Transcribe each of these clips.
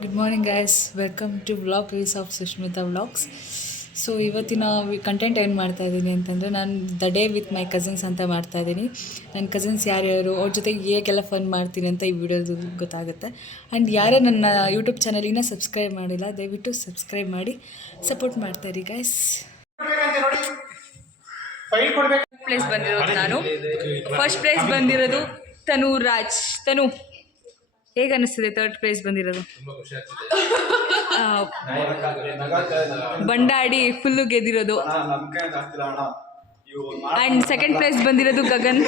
Good morning guys, welcome to vlog reels of Sushmita vlogs. So ಇವತ್ತಿನ content ಏನು ಮಾಡ್ತಾಯಿದ್ದೀನಿ ಅಂತಂದರೆ, ನಾನು the day with my cousins ಅಂತ ಮಾಡ್ತಾಯಿದ್ದೀನಿ. ನನ್ನ ಕಸಿನ್ಸ್ ಯಾರ್ಯಾರು, ಅವ್ರ ಜೊತೆಗೆ ಹೇಗೆಲ್ಲ ಫನ್ ಮಾಡ್ತೀನಿ ಅಂತ ಈ ವಿಡಿಯೋದು ಗೊತ್ತಾಗುತ್ತೆ. ಆ್ಯಂಡ್ ಯಾರೇ ನನ್ನ ಯೂಟ್ಯೂಬ್ ಚಾನಲಿನ ಸಬ್ಸ್ಕ್ರೈಬ್ ಮಾಡಿಲ್ಲ, ದಯವಿಟ್ಟು ಸಬ್ಸ್ಕ್ರೈಬ್ ಮಾಡಿ ಸಪೋರ್ಟ್ ಮಾಡ್ತಾಯಿರಿ ಗೈಸ್. ಪ್ಲೇಸ್ ಬಂದಿರೋದು ನಾನು, ಫಸ್ಟ್ ಪ್ಲೇಸ್ ಬಂದಿರೋದು ತನು ರಾಜ್. ತನು, ಹೇಗೆ ಅನ್ನಿಸ್ತಿದೆ ಥರ್ಡ್ ಪ್ಲೇಸ್ ಬಂದಿರೋದು? ಬಂಡಾಡಿ ಫುಲ್ಲು ಗೆದ್ದಿರೋದು. ಆ್ಯಂಡ್ ಸೆಕೆಂಡ್ ಪ್ಲೇಸ್ ಬಂದಿರೋದು ಗಗನ್.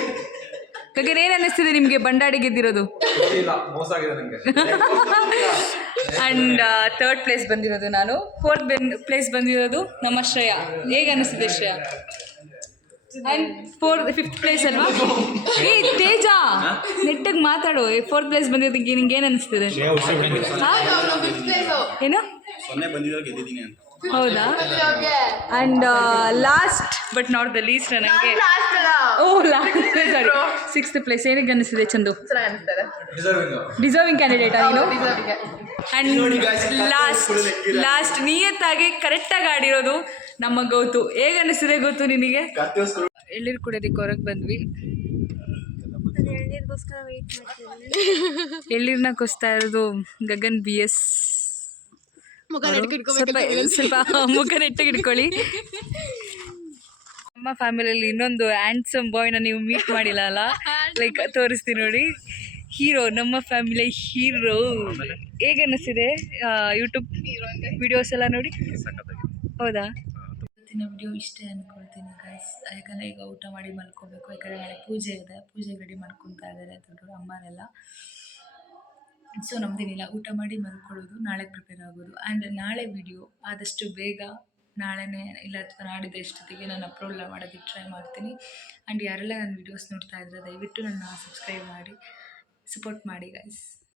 ಗಗನ್, ಏನು ಅನ್ನಿಸ್ತಿದೆ ನಿಮಗೆ ಬಂಡಾಡಿ ಗೆದ್ದಿರೋದು? ಆ್ಯಂಡ್ ಥರ್ಡ್ ಪ್ಲೇಸ್ ಬಂದಿರೋದು ನಾನು. ಫೋರ್ತ್ ಪ್ಲೇಸ್ ಬಂದಿರೋದು ನಮ್ಮ ಶ್ರೇಯಾ. ಹೇಗೆ ಅನ್ನಿಸ್ತಿದೆ ಶ್ರೇಯಾ? ಆ್ಯಂಡ್ ಫಿಫ್ತ್ ಪ್ಲೇಸ್ ಅಲ್ವಾ? ಏ ತೇಜ, ನೆಟ್ಟಾಗಿ ಮಾತಾಡು. ಫೋರ್ತ್ ಪ್ಲೇಸ್ ಬಂದಿರೋದಕ್ಕೆ ನಿಂಗೆ ಏನು ಅನಿಸ್ತಿದೆ? ಏನು? ಹೌದಾ? And last but not the least ನನಗೆ ಸಾರಿ ಸಿಕ್ಸ್ತ್ ಪ್ಲೇಸ್. ಏನಕ್ಕೆ ಅನ್ನಿಸ್ತಿದೆ ಚಂದು? ಡಿಸರ್ವಿಂಗ್ ಕ್ಯಾಂಡಿಡೇಟಾ ನೀನು? ಆ್ಯಂಡ್ ಲಾಸ್ಟ್ ನಿಯತ್ತಾಗಿ ಕರೆಕ್ಟಾಗಿ ಆಡಿರೋದು ನಮ್ಮ ಗೌತು. ಹೇಗೆ ಅನ್ನಿಸ್ತಿದೆ ಗೌತು ನಿನಗೆ? ಎಳ್ಳೀರು ಕುಡಿಯೋದಕ್ಕೆ ಹೊರಗೆ ಬಂದ್ವಿ. ಎಳ್ಳೀರನ್ನ ಕೊಸ್ತಾ ಇರೋದು ಗಗನ್ BS. ಸ್ವಲ್ಪ ಮುಖ ನೆಟ್ಟಿಗೆ ಇಟ್ಕೊಳ್ಳಿ. ನಮ್ಮ ಫ್ಯಾಮಿಲಿಯಲ್ಲಿ ಇನ್ನೊಂದು ಹ್ಯಾಂಡ್ಸಮ್ ಬಾಯ್ನ ನೀವು ಮೀಟ್ ಮಾಡಿಲ್ಲ ಅಲ್ಲ, ಲೈಕ್ ತೋರಿಸ್ತೀನಿ ನೋಡಿ. ಹೀರೋ, ನಮ್ಮ ಫ್ಯಾಮಿಲಿ ಹೀರೋ. ಹೇಗೆ ಅನ್ನಿಸ್ತಿದೆ ಯೂಟ್ಯೂಬ್ ವಿಡಿಯೋಸ್ ಎಲ್ಲ ನೋಡಿ? ಹೌದಾ? ಇವತ್ತಿನ ವಿಡಿಯೋ ಇಷ್ಟೇ ಅಂದ್ಕೊಳ್ತೀನಿ ಗೈಸ್. ಯಾಕಂದರೆ ಈಗ ಊಟ ಮಾಡಿ ಮಲ್ಕೋಬೇಕು. ಯಾಕಂದರೆ ನಾಳೆ ಪೂಜೆ ಇದೆ, ಪೂಜೆಗೆ ರೆಡಿ ಮಾಡ್ಕೊತಾ ಇದ್ದಾರೆ ದೊಡ್ಡ ಅಮ್ಮನೆಲ್ಲ. ಸೊ ನಮ್ದೇನಿಲ್ಲ, ಊಟ ಮಾಡಿ ಮಲ್ಕೊಳ್ಳೋದು, ನಾಳೆ ಪ್ರಿಪೇರ್ ಆಗೋದು. ಆ್ಯಂಡ್ ನಾಳೆ ವಿಡಿಯೋ ಆದಷ್ಟು ಬೇಗ, ನಾಳೆನೇ ಇಲ್ಲ ಅಥವಾ ನಾಡಿದ್ದು ಎಷ್ಟೊತ್ತಿಗೆ ನಾನು ಅಪ್ಲೋಡ್ ಮಾಡೋದಕ್ಕೆ ಟ್ರೈ ಮಾಡ್ತೀನಿ. ಆ್ಯಂಡ್ ಯಾರೆಲ್ಲ ನನ್ನ ವೀಡಿಯೋಸ್ ನೋಡ್ತಾ ಇದ್ದಾರೆ ದಯವಿಟ್ಟು ನನ್ನ ಸಬ್ಸ್ಕ್ರೈಬ್ ಮಾಡಿ ಸಪೋರ್ಟ್ ಮಾಡಿ ಗೈಸ್.